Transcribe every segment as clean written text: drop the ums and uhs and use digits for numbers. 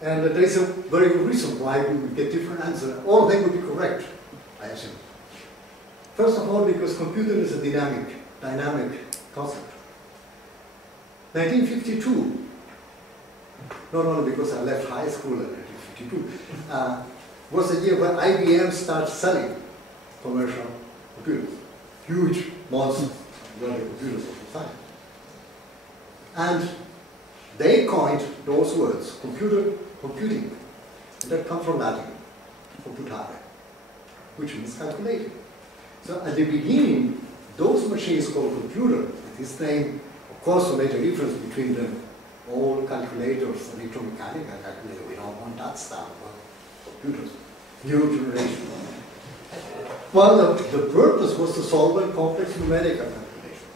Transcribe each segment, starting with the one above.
And there is a very good reason why we would get different answers. All of them would be correct, I assume. First of all, because computer is a dynamic concept. 1952, not only because I left high school in 1952, was the year when IBM started selling commercial computers. Huge monsters, the computers of the time. And they coined those words, computing, and that comes from Latin, computare, which means calculating. So at the beginning, those machines called computer, this name, of course, made a difference between the old calculators, electromechanical calculator, we don't want that stuff, but computers, new generation. Well, the purpose was to solve complex numerical calculations.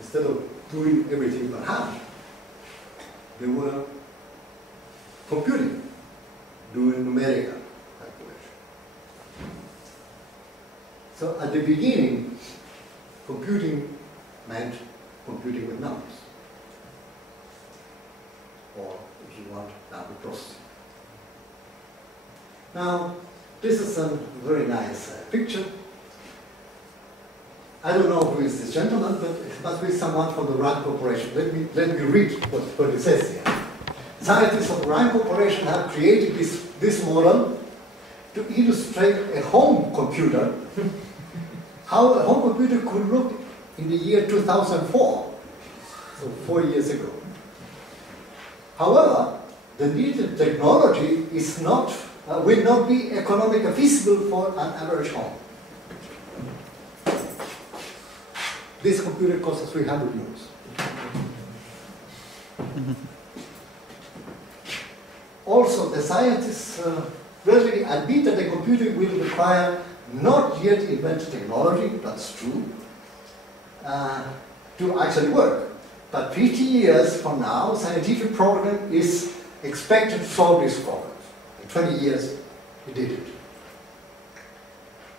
Instead of doing everything by hand, they were computing, doing numerical calculation. So at the beginning, computing meant computing with numbers, or if you want, number processing. Now, this is a very nice picture. I don't know who is this gentleman, but it must be someone from the RAND Corporation. Let me read what it says here. Scientists of the RAND Corporation have created this model to illustrate a home computer, how a home computer could look in the year 2004, so 4 years ago. However, the needed technology is not, will not be economically feasible for an average home. This computer costs 300 euros. Also, the scientists readily admit that the computer will require not yet invented technology, that's true, to actually work. But 50 years from now, scientific program is expected to solve these problems. In 20 years, we did it.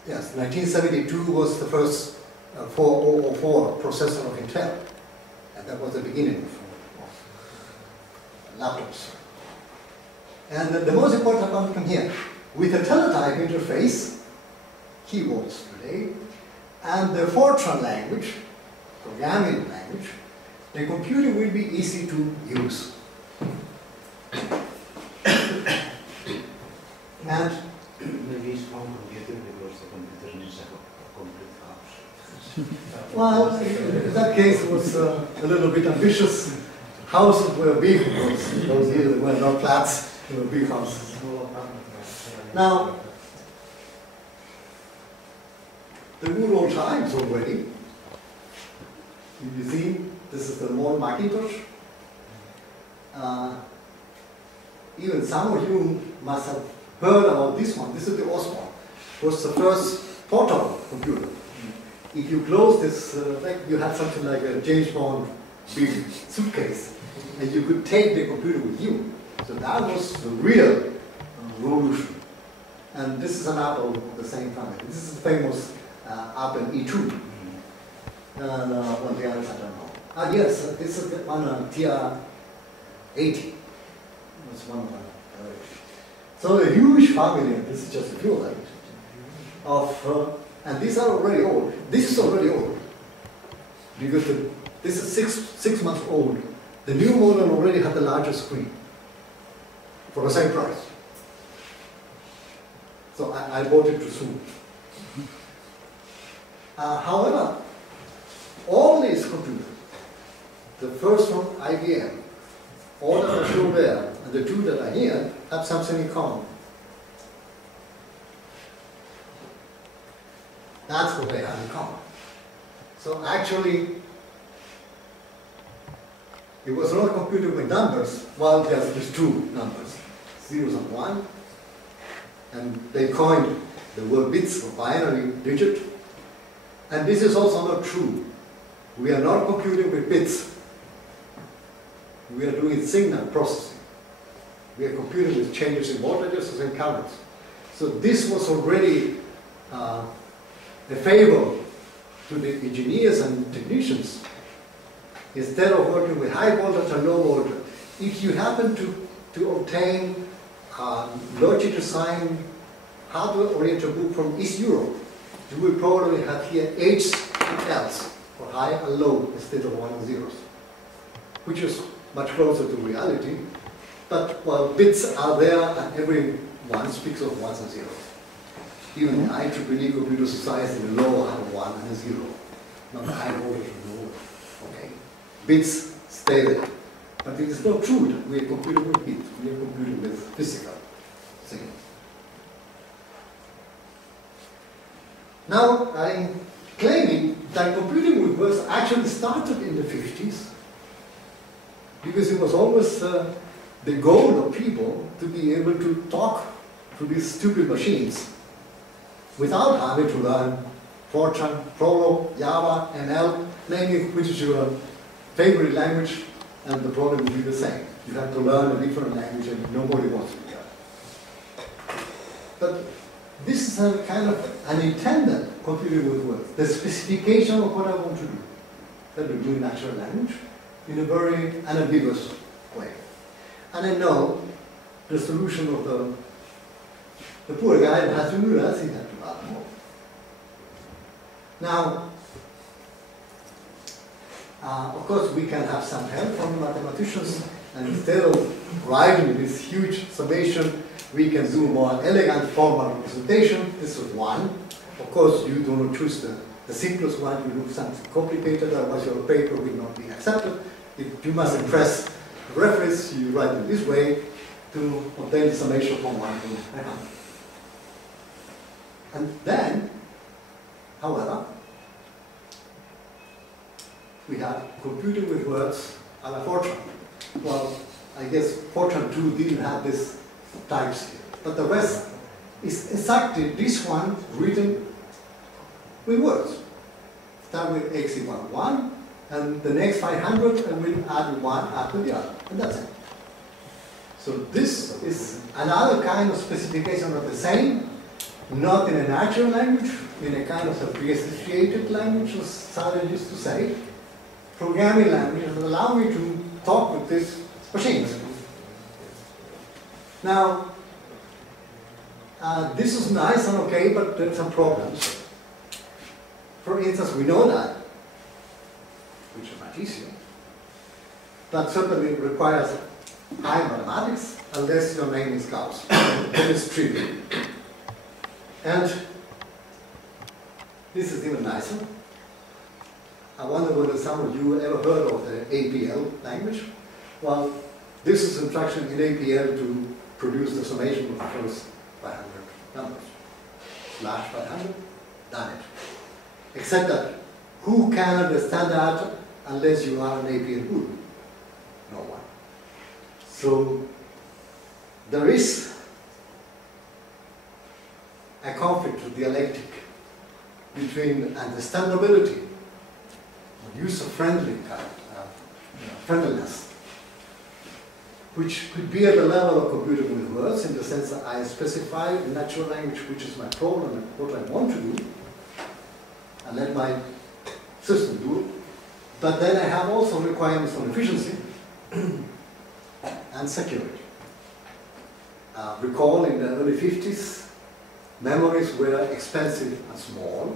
Yes, 1972 was the first 4004 processor of Intel, and that was the beginning of laptops. And the most important one come here. With a teletype interface, keyboards today, and the Fortran language, programming language, the computer will be easy to use. And maybe it's home computer because the computer needs a complete house. Well, in that case it was a little bit ambitious. Houses were big because those years were not flats, they were big houses. Now, the good old times already. You see, this is the old Macintosh. Even some of you must have heard about this one. This is the Osborne. It was the first portable computer. If you close this, you had something like a James Bond big suitcase, and you could take the computer with you. So that was the real revolution. And this is an Apple of the same family. This is the famous Apple E2. Well, the others I don't know. Yes, this is the one TR-80. That's one of them. So a huge family, and this is just a few of them, and these are already old. This is already old because this is six months old. The new model already had the larger screen for the same price. So I bought it too soon. However, all these computers, the first from IBM, all that are shown there, and the two that are here, have something in common. That's what they have in common. So actually, it was not a computer with numbers, well, there's just two numbers, zeros and one, and they coined the word bits or binary digit. And this is also not true. We are not computing with bits. We are doing signal processing. We are computing with changes in voltages and currents. So this was already a favor to the engineers and technicians. Instead of working with high voltage and low voltage, if you happen to to obtain logic design hardware-oriented book from East Europe, you will probably have here H's and L's, or high and low instead of 1 and 0s, which is much closer to reality. But while bits are there and everyone speaks of 1s and 0s. Even the IEEE Computer Society, the low have a 1 and a 0, not the high voltage and low. Okay, bits stay there. But it is not true that we are computing with bits, we are computing with physical signals. Now, I'm claiming that computing with words actually started in the 50s because it was always the goal of people to be able to talk to these stupid machines without having to learn Fortran, Prolog, Java, ML, naming which is your favorite language, and the problem will be the same. You have to learn a different language and nobody wants to do that. But this is a kind of unintended computing with words, the specification of what I want to do. That we do in natural language in a very unambiguous way. And I know the solution of the poor guy that has to do that, he had to learn more. Now, of course, we can have some help from mathematicians, and instead of writing this huge summation, we can do a more elegant formal representation. This is one. Of course, you do not choose the simplest one, you do something complicated, otherwise your paper will not be accepted. If you must impress the reference, you write it this way to obtain the summation from 1 to 100. And then, however, we have computing with words a la Fortran. Well, I guess Fortran 2 didn't have this types here, but the rest is exactly this one written with words. Start with x equal 1, and the next 500, and we'll add 1 after the other, and that's it. So this is another kind of specification of the same, not in a natural language, in a kind of a pre-associated language, as Sara used to say, programming language that allow me to talk with these machines. Now, this is nice and okay, but there are some problems. For instance, we know that, which is much easier, but certainly requires high mathematics unless your name is Gauss. That is trivial. And this is even nicer. I wonder whether some of you ever heard of the APL language. Well, this is instruction in APL to produce the summation of the first 500 numbers. Slash 500, done it. Except that, who can understand that unless you are an APL guru? No one. So, there is a conflict of dialectic between understandability, user-friendly friendliness, which could be at the level of computing with words, in the sense that I specify in natural language which is my problem and what I want to do, and let my system do it. But then I have also requirements on efficiency and security. Recall in the early 50s, memories were expensive and small.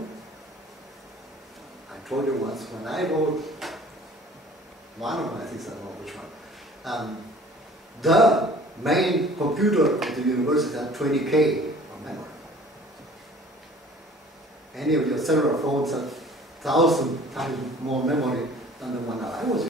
I told you once, when I wrote one of my things, I don't know which one, the main computer of the university had 20K of memory. Any of your cellular phones have 1,000 times more memory than the one that I was using.